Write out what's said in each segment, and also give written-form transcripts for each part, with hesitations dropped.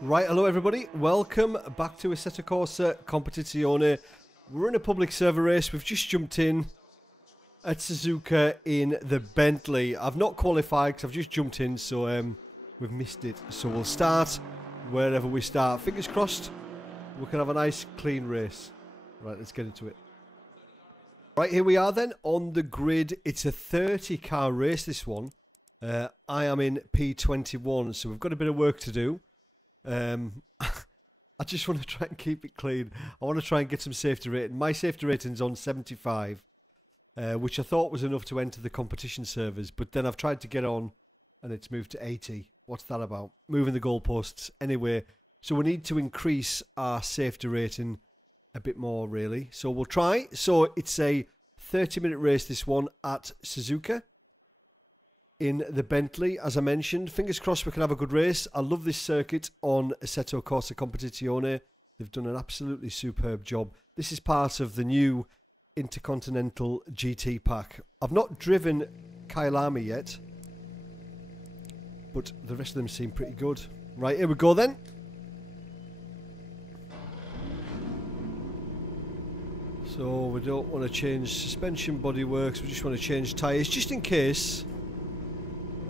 Right, hello everybody. Welcome back to Assetto Corsa Competitzione. We're in a public server race. We've just jumped in at Suzuka in the Bentley. I've not qualified because I've just jumped in, so we've missed it. So we'll start wherever we start. Fingers crossed we can have a nice clean race. Right, let's get into it. Right, here we are then on the grid. It's a 30-car race, this one. I am in P21, so we've got a bit of work to do. I just want to try and keep it clean. I want to try and get some safety rating. My safety rating's on 75, which I thought was enough to enter the competition servers, but then I've tried to get on and it's moved to 80. What's that about? Moving the goalposts. Anyway, so we need to increase our safety rating a bit more, really. So we'll try. So it's a 30-minute race, this one, at Suzuka in the Bentley, as I mentioned. Fingers crossed we can have a good race. I love this circuit on Assetto Corsa Competitzione. They've done an absolutely superb job. This is part of the new Intercontinental GT pack. I've not driven Kyalami yet, but the rest of them seem pretty good. Right, here we go then. So we don't want to change suspension bodyworks, we just want to change tyres, just in case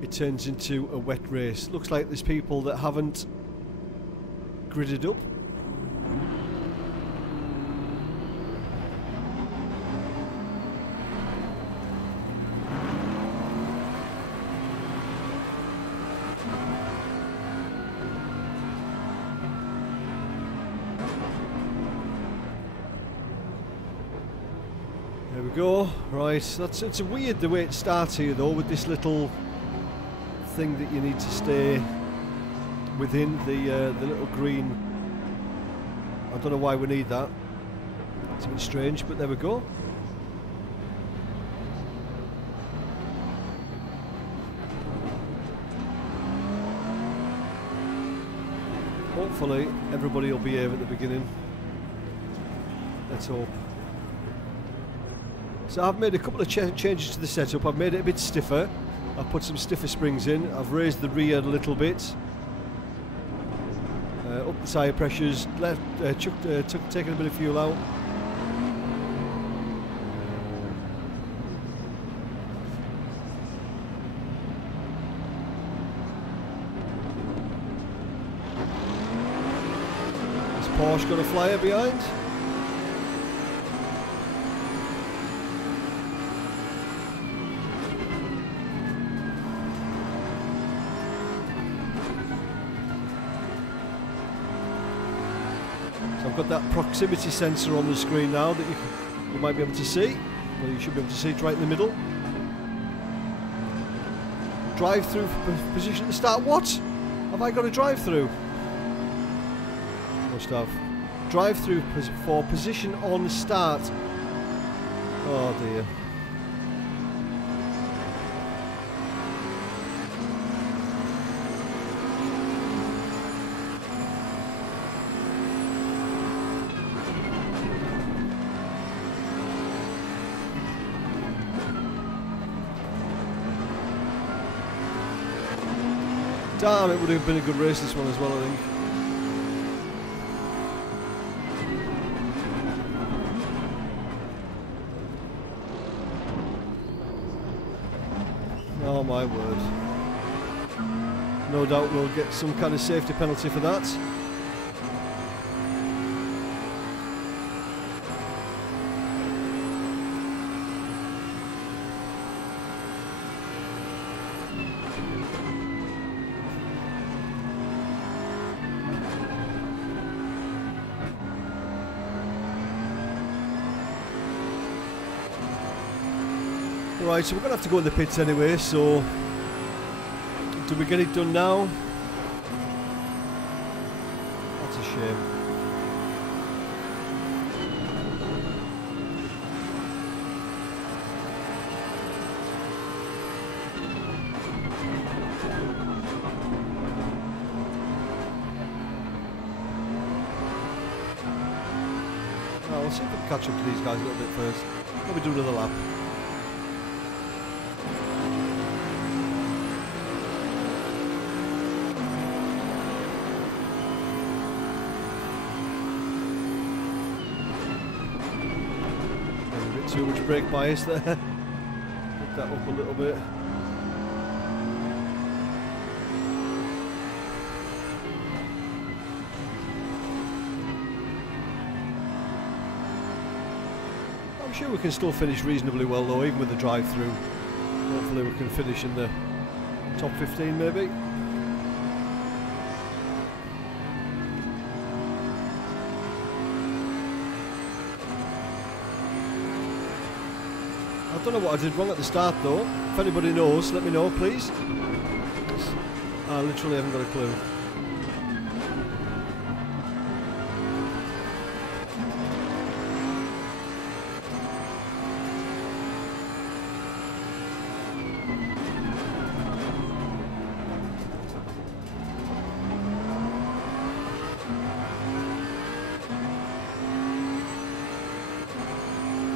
it turns into a wet race. Looks like there's people that haven't gridded up. There we go. Right, it's weird the way it starts here though, with this little thing that you need to stay within, the little green. I don't know why we need that. It's a bit strange, but there we go. Hopefully everybody will behave at the beginning. Let's hope. So I've made a couple of changes to the setup. I've made it a bit stiffer. I've put some stiffer springs in. I've raised the rear a little bit. Up the tyre pressures. Taking a bit of fuel out. Has Porsche got a flyer behind? I've got that proximity sensor on the screen now that you might be able to see. Well, you should be able to see it right in the middle. Drive through position at the start. What? Have I got a drive through? Must have. Drive through for position on start. Oh dear. Damn, it would have been a good race, this one as well, I think. Oh my word. No doubt we'll get some kind of safety penalty for that. Right, so we're going to have to go in the pits anyway, so do we get it done now? That's a shame. Well, we'll see if we can catch up to these guys a little bit first. Maybe do another lap. Too much brake bias there. Pick that up a little bit. I'm sure we can still finish reasonably well though, even with the drive-through. Hopefully we can finish in the top 15 maybe. I don't know what I did wrong at the start though. If anybody knows, let me know please. I literally haven't got a clue.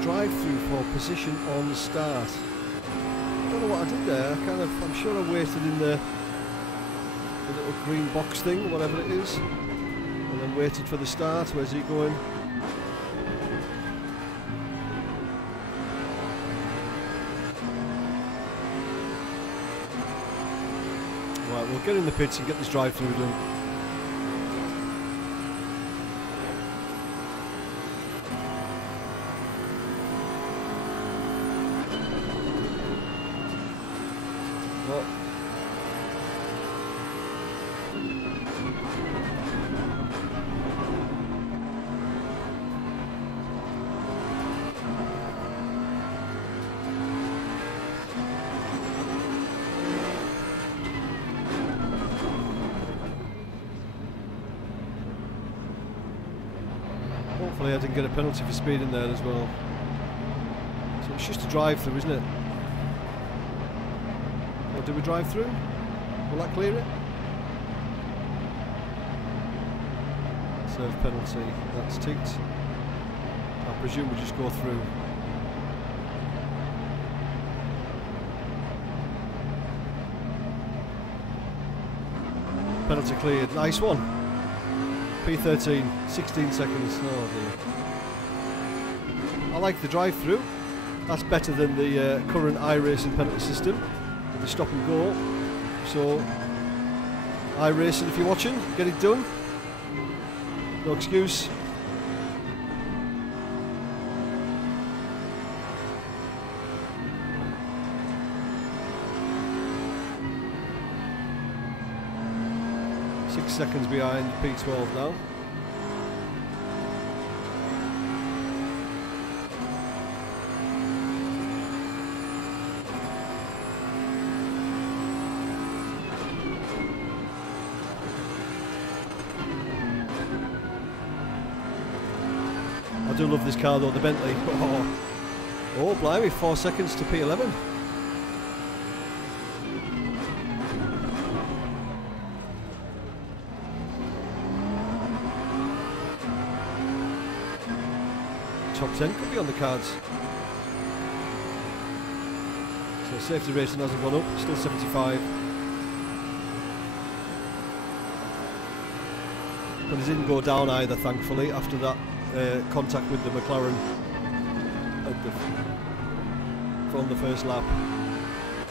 Drive-through for position on start. I don't know what I did there. I'm sure I waited in the little green box thing, whatever it is, and then waited for the start. Where's he going? Right, we'll get in the pits and get this drive-through done. Hopefully I didn't get a penalty for speeding there as well. So it's just a drive-through, isn't it? Or do we drive through? Will that clear it? Serve penalty, that's ticked. I presume we just go through. Penalty cleared, nice one. P13, 16 seconds. Oh dear. I like the drive-through. That's better than the current iRacing penalty system with the stop and go. So, iRacing, if you're watching, get it done. No excuse. Seconds behind P12 now. I do love this car though, the Bentley. Oh blimey, 4 seconds to P11. Top 10 could be on the cards. So safety rating hasn't gone up, still 75. But it didn't go down either, thankfully, after that contact with the McLaren on the first lap.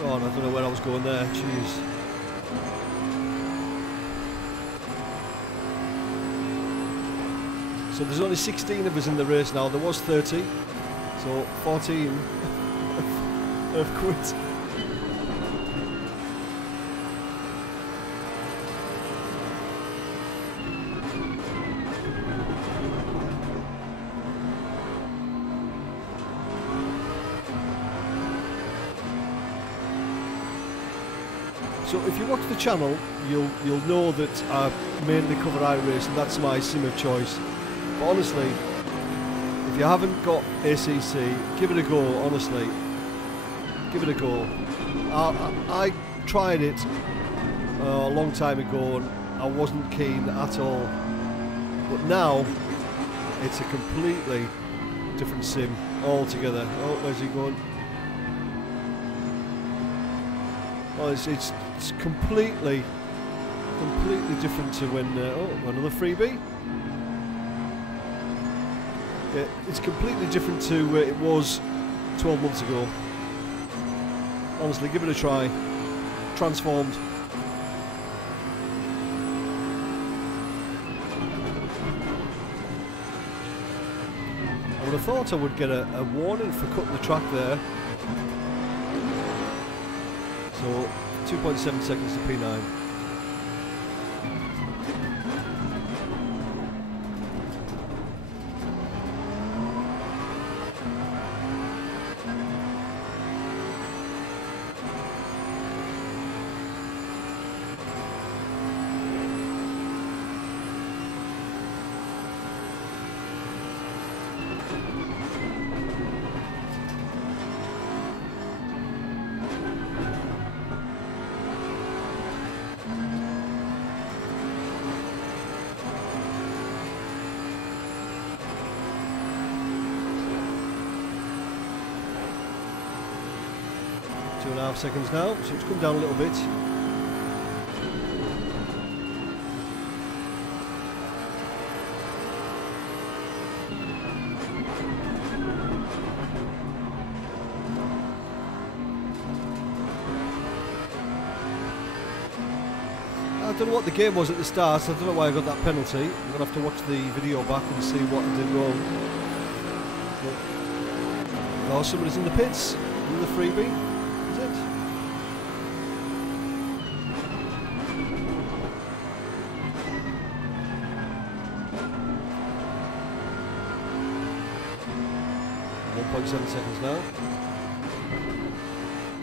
Oh, and I don't know where I was going there, jeez. So there's only 16 of us in the race now. There was 30, so 14 have quit. So if you watch the channel, you'll know that I mainly cover iRacing. That's my sim of choice. But honestly, if you haven't got ACC, give it a go, honestly. Give it a go. I tried it a long time ago and I wasn't keen at all. But now, it's a completely different sim altogether. Oh, where's he going? Oh, it's completely different to when... oh, another freebie. Yeah, it's completely different to where it was 12 months ago. Honestly, give it a try. Transformed. I would have thought I would get a warning for cutting the track there. So 2.7 seconds to P9. Two and a half seconds now, so it's come down a little bit. I don't know what the game was at the start, so I don't know why I got that penalty. I'm going to have to watch the video back and see what I did wrong. But, oh, somebody's in the pits, in the freebie. Is it? .7 seconds now.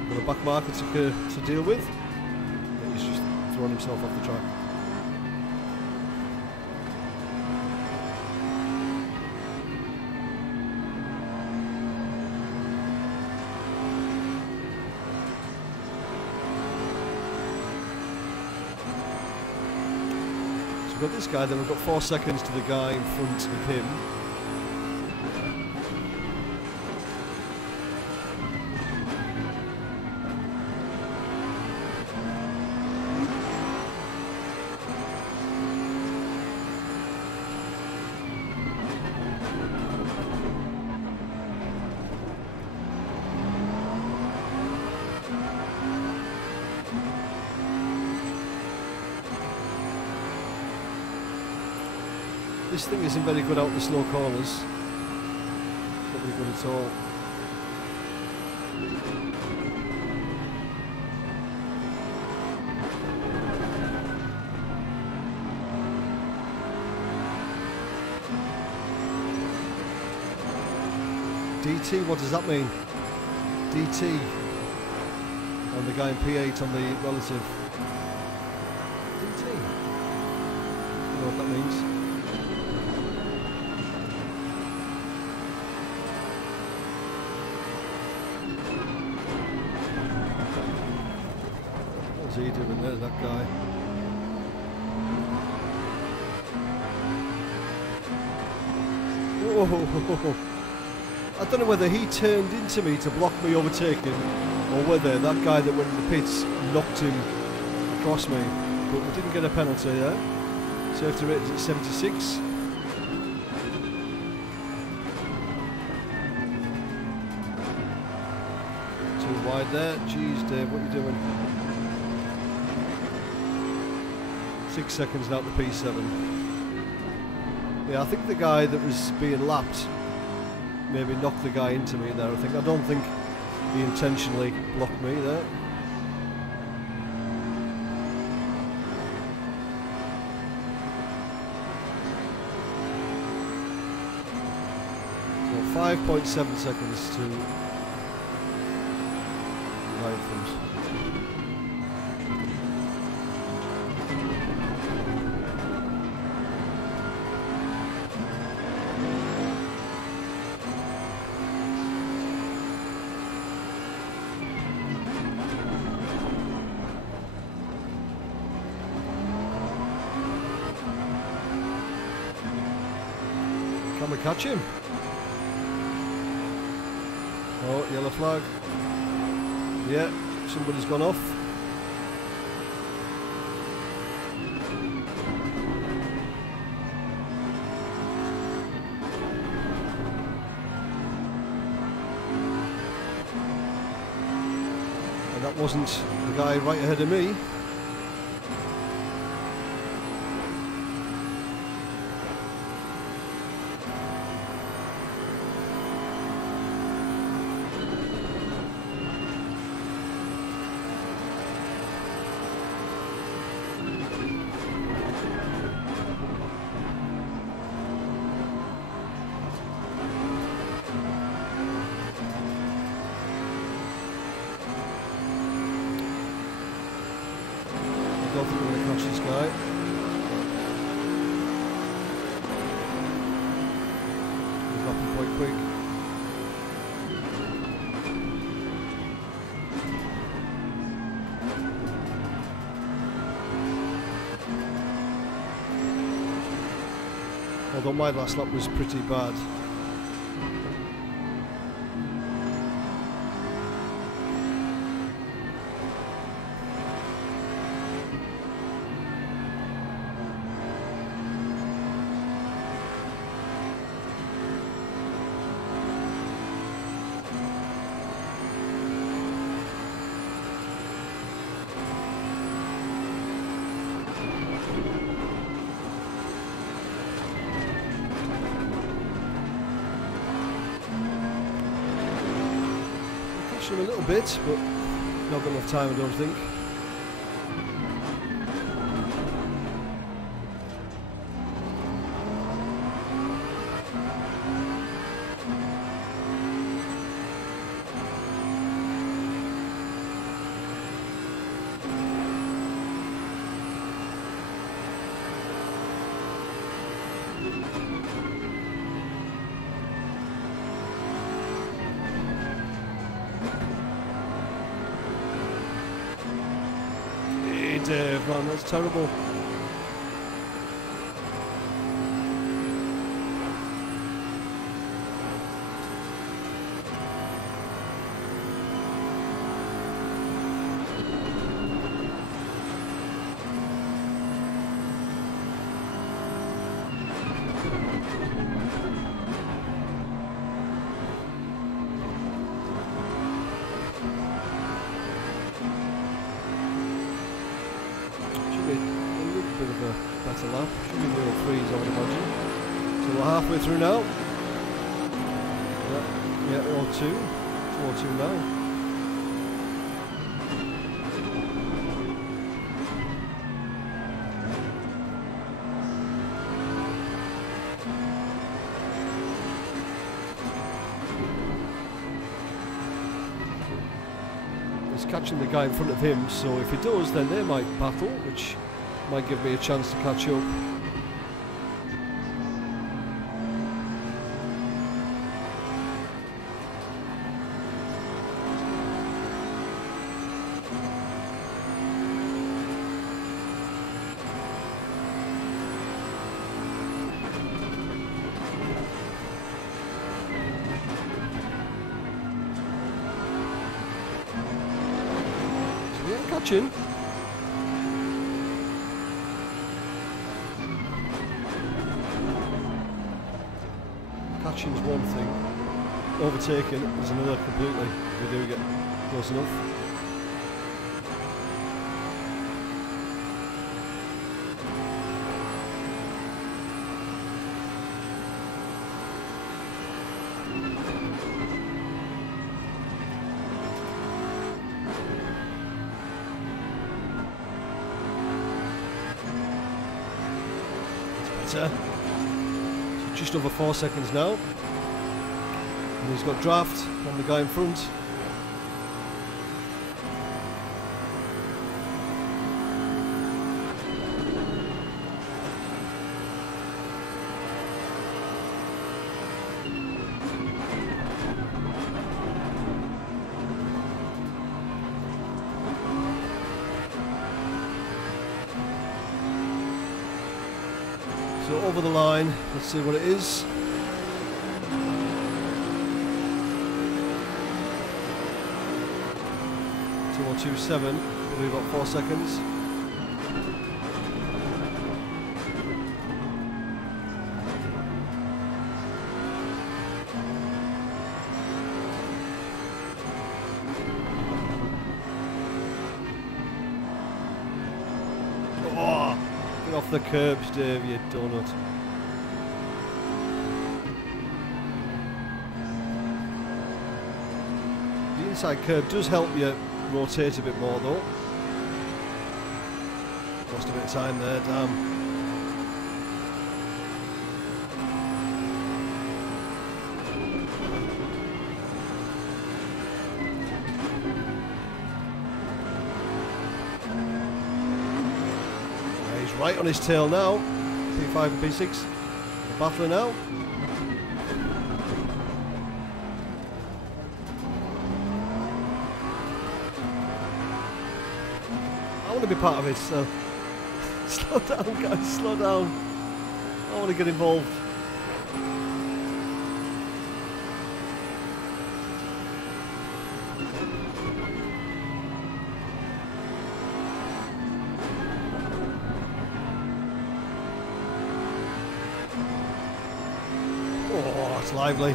Got a back marker to deal with. He's just throwing himself off the track. So we've got this guy, then we've got 4 seconds to the guy in front of him. This thing isn't very good out the slow corners. Not very good at all. DT, what does that mean? DT on the guy in P8 on the relative. DT. I don't know what that means. What's he doing there, that guy? Whoa! I don't know whether he turned into me to block me overtaking, or whether that guy that went in the pits knocked him across me. But we didn't get a penalty there. Safety rate is at 76. Too wide there. Jeez, Dave, what are you doing? 6 seconds now to P7. Yeah, I think the guy that was being lapped maybe knocked the guy into me there. I don't think he intentionally blocked me there. So 5.7 seconds to right front. Can we catch him? Oh, yellow flag. Yeah, somebody's gone off. That wasn't the guy right ahead of me. I don't think we're going to catch this guy. He's lapping quite quick. Although my last lap was pretty bad. A little bit, but not got enough time, I don't think. Dave, man, that's terrible. Better lap. Should be real freeze, I would imagine. So we're halfway through now. Yeah, 202. 202 now. He's catching the guy in front of him, so if he does, then they might battle, which might give me a chance to catch up. So yeah, catching. Catching's one thing, overtaking is another completely, if we do get close enough. That's better. Just over 4 seconds now. And he's got draft on the guy in front. So over the line, let's see what it is. Or 2.7, probably about 4 seconds. off the curbs, Dave, you donut. The inside curb does help you rotate a bit more though. Lost a bit of time there, damn. Right on his tail now. P5 and P6. They're battling now. I want to be part of it, so slow down, guys, slow down. I want to get involved. Oh, it's lively.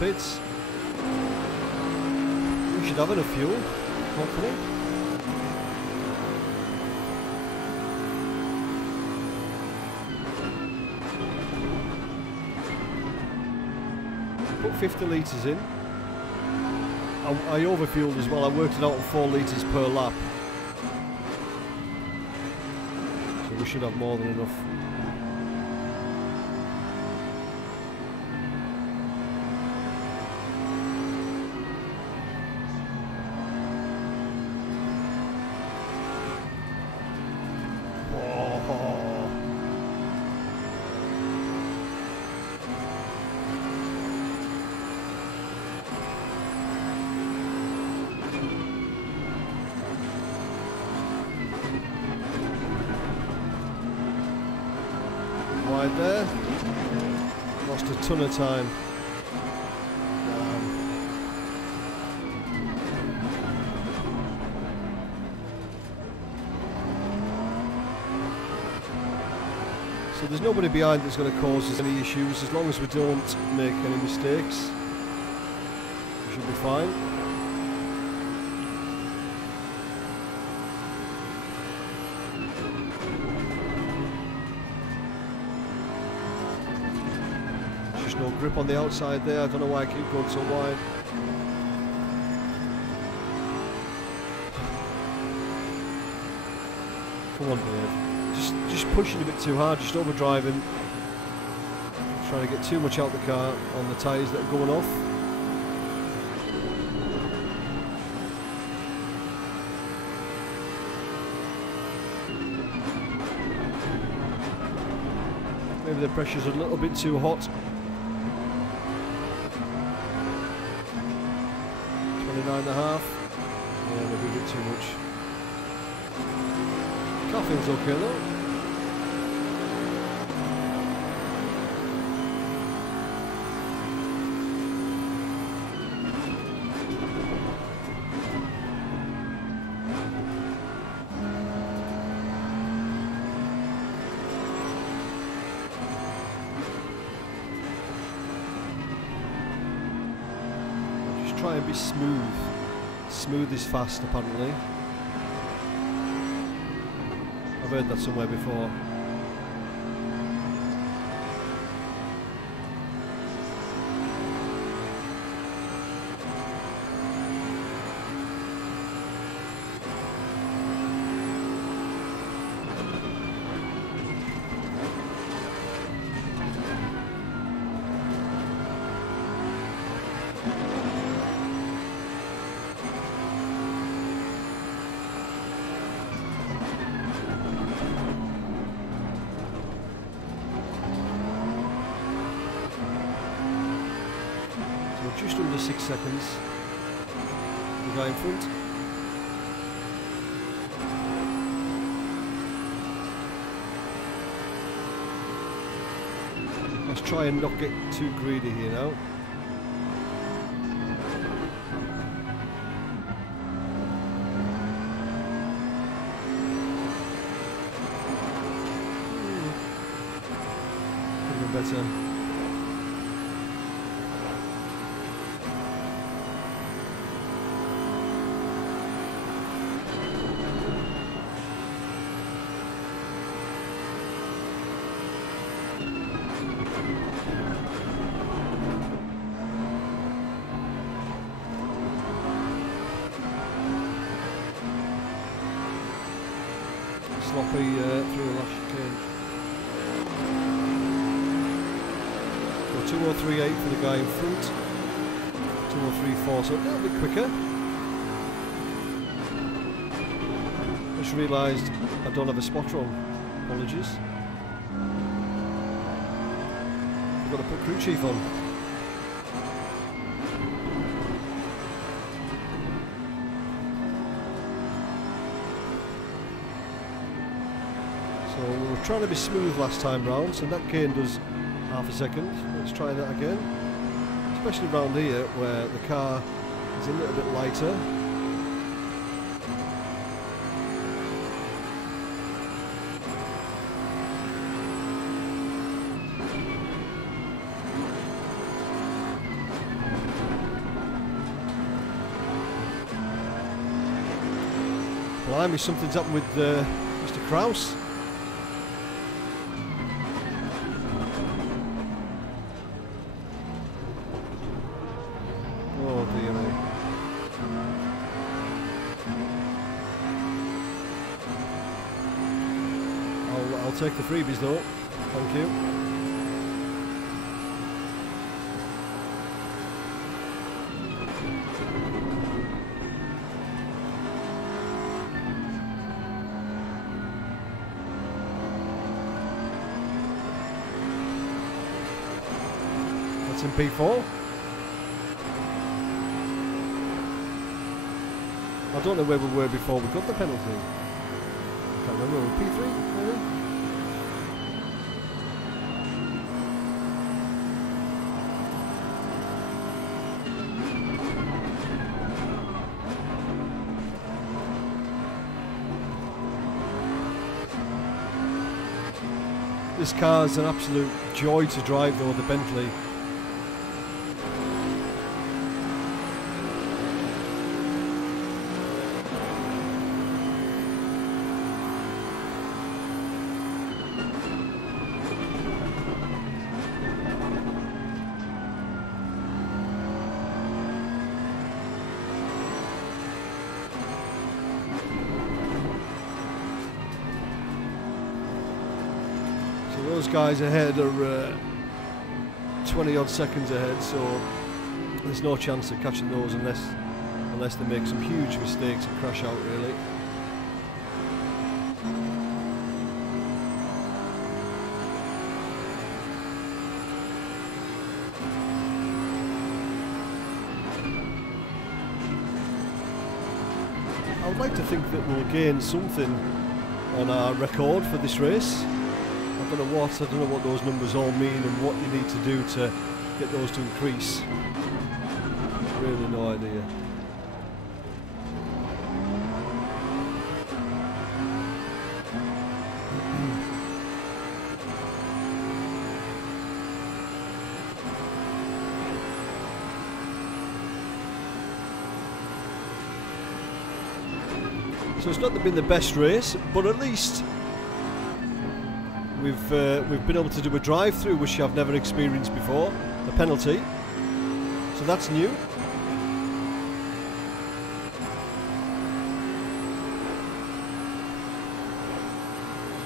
Pits. We should have enough fuel, hopefully. Put 50 litres in. I overfueled as well. I worked it out at 4 litres per lap. So we should have more than enough. Wide there. Lost a ton of time. So there's nobody behind that's going to cause us any issues as long as we don't make any mistakes. We should be fine. No grip on the outside there. I don't know why I keep going so wide. Come on, Dave. Just pushing a bit too hard, just overdriving. Trying to get too much out the car on the tyres that are going off. Maybe the pressure's a little bit too hot. 29.5. Yeah, maybe a bit too much. Car feels okay though. Try and be smooth. Smooth is fast, apparently. I've heard that somewhere before. Just under 6 seconds. The guy in front. Let's try and not get too greedy here now. Could have been better. Sloppy through the last chicane. So 2:03.8 for the guy in front. 2:03.4, so a little bit quicker. Just realised I don't have a spotter on. Apologies. I've got to put crew chief on. So we were trying to be smooth last time round, so that cane does half a second. Let's try that again. Especially around here where the car is a little bit lighter. Blimey, something's happened with Mr. Kraus. Oh dear me. I'll take the freebies though. Thank you. That's in P4. I don't know where we were before we got the penalty. I can't remember, P3 maybe? This car is an absolute joy to drive though, the Bentley. Those guys ahead are 20 odd seconds ahead, so there's no chance of catching those unless they make some huge mistakes and crash out really. I would like to think that we'll gain something on our record for this race. I don't know what those numbers all mean and what you need to do to get those to increase. Really no idea. So it's not been the best race, but at least we've been able to do a drive-through, which I've never experienced before, a penalty. So that's new.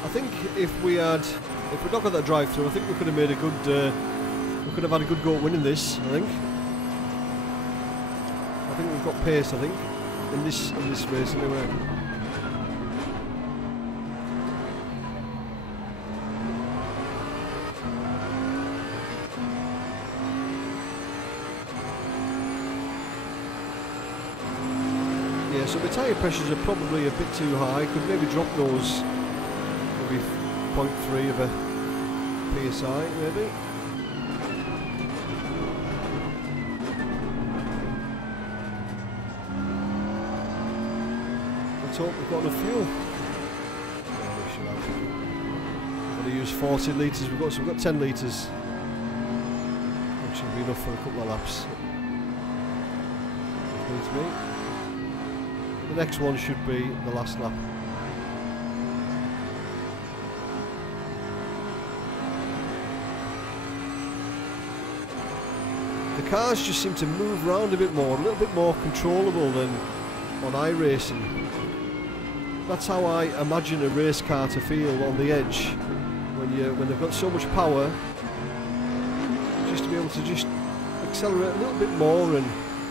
I think if we'd not got that drive-through, I think we could have made a good, we could have had a good go at winning this. I think we've got pace. I think in this race anyway. So the tyre pressures are probably a bit too high. Could maybe drop those, maybe 0.3 of a PSI, maybe. Let's hope we've got enough fuel. Yeah, we should have. I'm going to use 40 litres. We've got 10 litres. Which should be enough for a couple of laps. Needs me. The next one should be the last lap. The cars just seem to move around a bit more, a little bit more controllable than on iRacing. That's how I imagine a race car to feel on the edge when they've got so much power, just to be able to just accelerate a little bit more and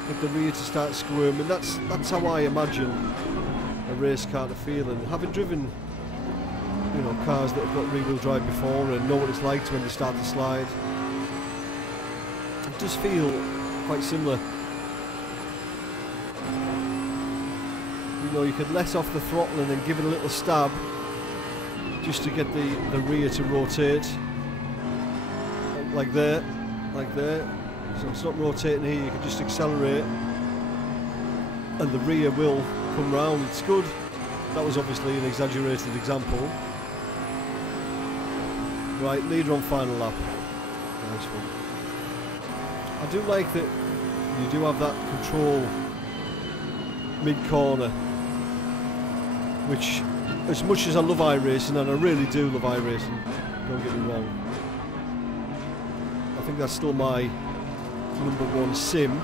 get the rear to start squirming. That's how I imagine a race car to feel. And having driven, you know, cars that have got rear-wheel drive before and know what it's like when they start to slide, it does feel quite similar. You know, you could let off the throttle and then give it a little stab just to get the rear to rotate, like there. So it's not rotating here, you can just accelerate and the rear will come round. It's good. That was obviously an exaggerated example. Right, leader on final lap. Nice one. I do like that you do have that control mid-corner, which, as much as I love iRacing, and I really do love iRacing, don't get me wrong, I think that's still my #1 sim,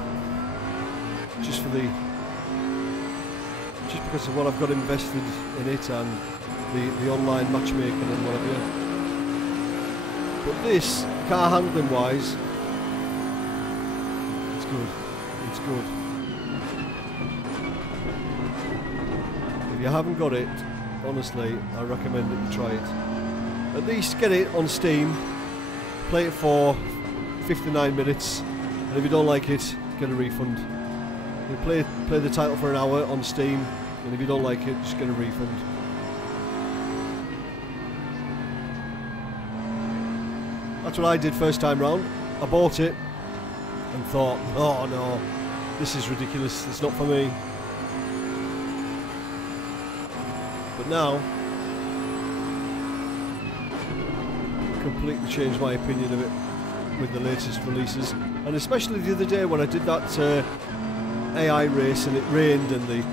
just because of what I've got invested in it and the online matchmaking and whatever. But this, car handling wise, it's good. It's good. If you haven't got it, honestly, I recommend that you try it. At least get it on Steam, play it for 59 minutes, and if you don't like it, get a refund. You play the title for an hour on Steam, and if you don't like it, just get a refund. That's what I did first time round. I bought it and thought, oh no, this is ridiculous, it's not for me. But now, completely changed my opinion of it with the latest releases. And especially the other day when I did that AI race and it rained and the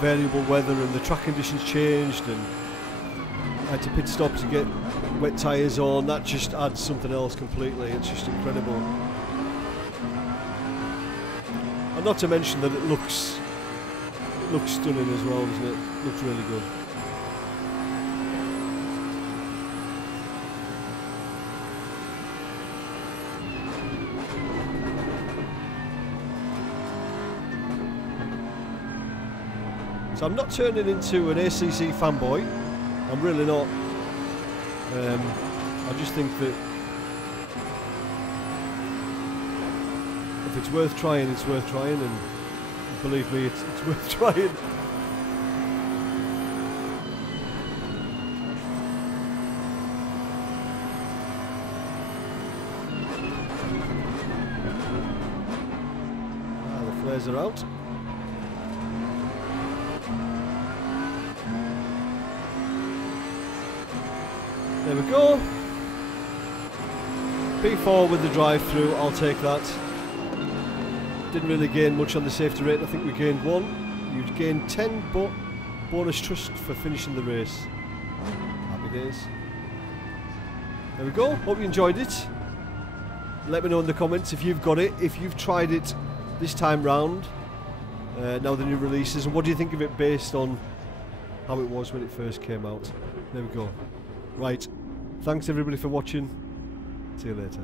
variable weather and the track conditions changed and I had to pit stop to get wet tyres on. That just adds something else completely. It's just incredible. And not to mention that it looks stunning as well, doesn't it? It looks really good. So I'm not turning into an ACC fanboy. I'm really not. I just think that if it's worth trying, it's worth trying, and believe me, it's worth trying. The flares are out. There we go. P4 with the drive-through, I'll take that. Didn't really gain much on the safety rate. I think we gained 1. You'd gained 10, but bonus trust for finishing the race. Happy days. There we go. Hope you enjoyed it. Let me know in the comments if you've got it, if you've tried it this time round, now the new releases, and what do you think of it based on how it was when it first came out. There we go. Right. Thanks everybody for watching. See you later.